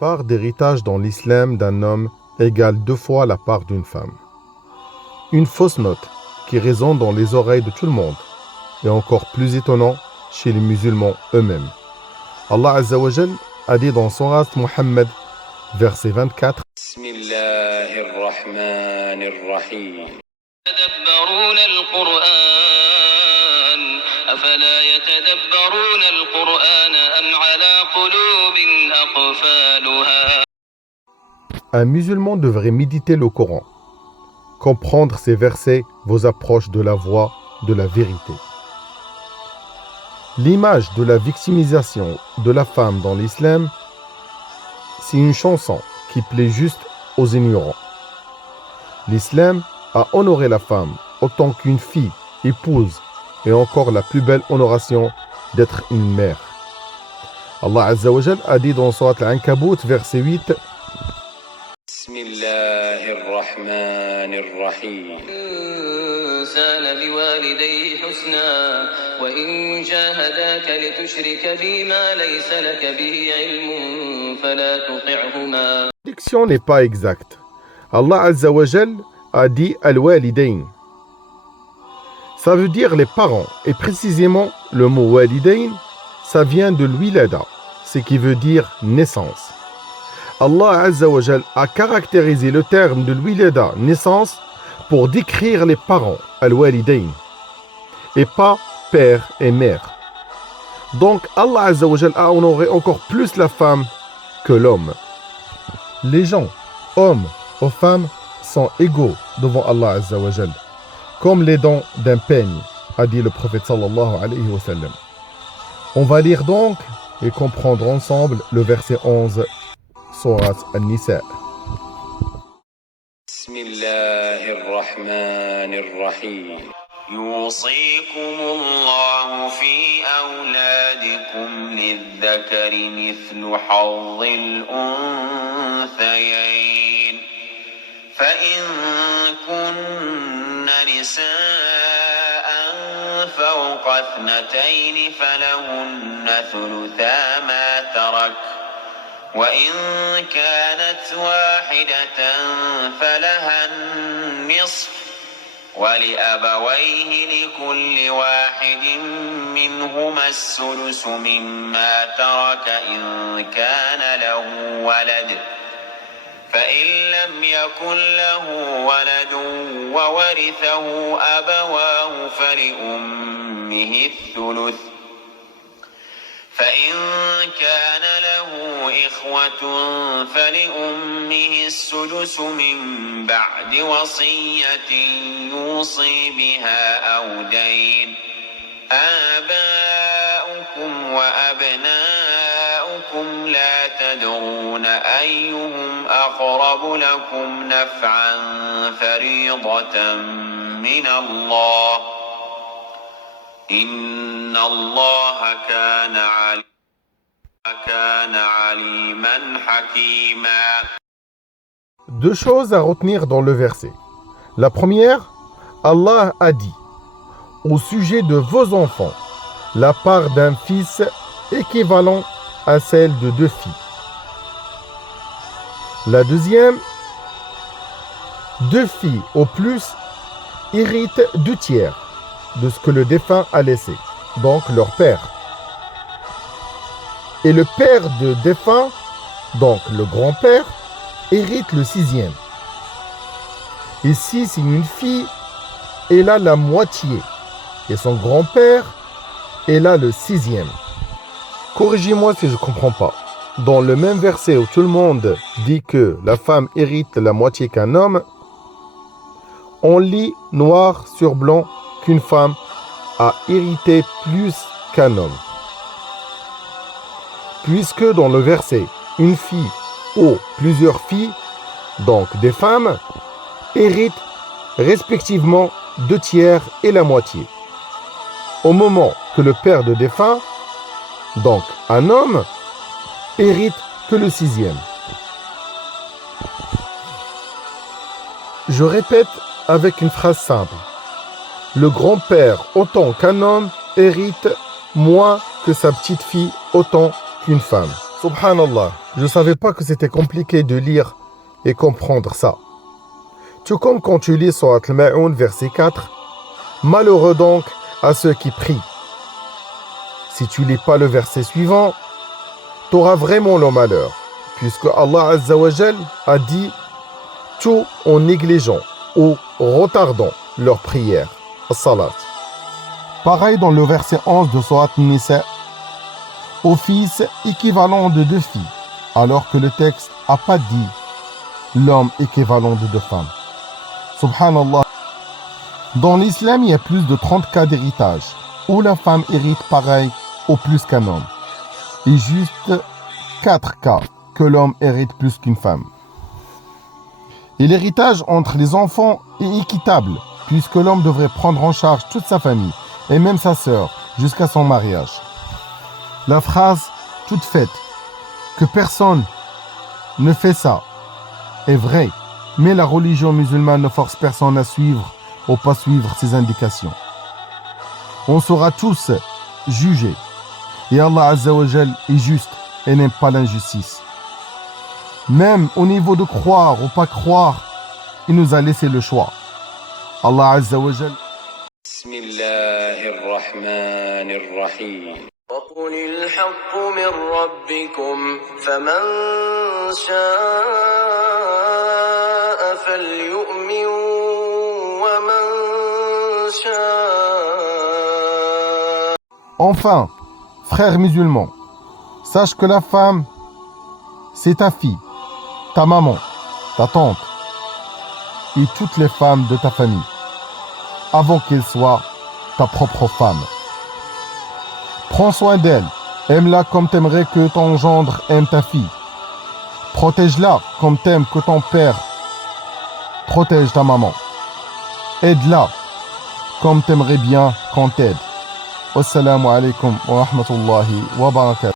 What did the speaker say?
part d'héritage dans l'islam d'un homme égale 2 fois la part d'une femme. Une fausse note qui résonne dans les oreilles de tout le monde et encore plus étonnant chez les musulmans eux-mêmes. Allah Azza wa Jal a dit dans Surat Muhammad, verset 24, Bismillahirrahmanirrahim. يتدبرون القرآن أفلا يتدبرون القرآن أم على قلوب أقفالها. Un musulman devrait méditer le Coran. Comprendre ces versets vous approche de la voie de la vérité. L'image de la victimisation de la femme dans l'islam, c'est une chanson qui plaît juste aux ignorants. L'islam a honoré la femme autant qu'une fille, épouse, et encore la plus belle honoration d'être une mère. Allah Azza wa Jal a dit dans Surat Al-Ankabut, verset 8, Bismillahirrahmanirrahim. الإنسان بوالديه حسنا وإن جاهداك لتشرك بي ما ليس لك به علم فلا تطعهما. La diction n'est pas exacte. Allah Azza wa Jal a dit al-walidayn. Ça veut dire les parents. Et précisément, le mot walidayn, ça vient de l'wilada, ce qui veut dire naissance. Allah Azza wa Jal a caractérisé le terme de l'wilada, naissance, pour décrire les parents, al-walidayn, et pas père et mère. Donc Allah Azza wa Jal a honoré encore plus la femme que l'homme. Les gens, hommes ou femmes, sont égaux devant Allah Azza wa Jal, comme les dents d'un peigne, a dit le prophète sallallahu alayhi wa sallam. On va lire donc et comprendre ensemble le verset 11, Surat An-Nisa. Bismillahirrahmanirrahim. يوصيكم الله في أولادكم للذكر مثل حظ الأنثيين فإن كن نساء فوق 2 فلهن ثلثا ما ترك وإن كانت واحدة فلها النصف ولأبويه لكل واحد منهما السدس مما ترك إن كان له ولد فإن لم يكن له ولد وورثه أبواه فلأمه الثلث فإن كان له إخوة فلأمه السدس من بعد وصية يوصي بها أو دين آباؤكم وأبناؤكم لا تدرون أيهم أقرب لكم نفعا فريضة من الله إن الله كان عليما حكيما. 2 choses à retenir dans le verset. La première, Allah a dit au sujet de vos enfants la part d'un fils équivalent à celle de 2 filles. La deuxième, 2 filles au plus héritent 2/3 de ce que le défunt a laissé, donc leur père. Et le père de défunt, donc le grand-père, hérite le 6e. Et si c'est une fille, elle a la moitié. Et son grand-père, elle a le 6e. Corrigez-moi si je ne comprends pas. Dans le même verset où tout le monde dit que la femme hérite la moitié qu'un homme, on lit noir sur blanc qu'une femme a hérité plus qu'un homme. Puisque dans le verset, une fille ou plusieurs filles, donc des femmes, héritent respectivement 2/3 et la moitié. Au moment que le père de défunt, donc un homme, hérite que le 6e. Je répète avec une phrase simple. Le grand-père, autant qu'un homme, hérite moins que sa petite-fille, autant qu'une femme. Subhanallah, je ne savais pas que c'était compliqué de lire et comprendre ça. Tout comme quand tu lis Surat Al-Ma'un, verset 4, malheureux donc à ceux qui prient. Si tu lis pas le verset suivant, tu auras vraiment le malheur, puisque Allah Azza wa Jal a dit tout en négligeant ou retardant leur prière, as-salat. Pareil dans le verset 11 de Surat An-Nisa, au fils équivalent de 2 filles, alors que le texte n'a pas dit l'homme équivalent de 2 femmes. Subhanallah. Dans l'islam, il y a plus de 30 cas d'héritage, où la femme hérite pareil ou plus qu'un homme. Et juste 4 cas que l'homme hérite plus qu'une femme. Et l'héritage entre les enfants est équitable, puisque l'homme devrait prendre en charge toute sa famille, et même sa sœur, jusqu'à son mariage. La phrase toute faite, que personne ne fait ça, est vraie, mais la religion musulmane ne force personne à suivre ou pas suivre ses indications. On sera tous jugés, et Allah Azza wa Jal est juste et n'aime pas l'injustice. Même au niveau de croire ou pas croire, il nous a laissé le choix. Allah Azza wa Jal. Bismillahirrahmanirrahim. وقل الحق من ربكم فمن شاء فليؤمن ومن شاء. Enfin, frères musulmans, sache que la femme, c'est ta fille, ta maman, ta tante et toutes les femmes de ta famille, avant qu'elle soit ta propre femme. Prends soin d'elle, aime-la comme t'aimerais que ton gendre aime ta fille. Protège-la comme t'aimes que ton père protège ta maman. Aide-la comme t'aimerais bien qu'on t'aide. Wassalamu alaikum wa rahmatullahi wa barakatuh.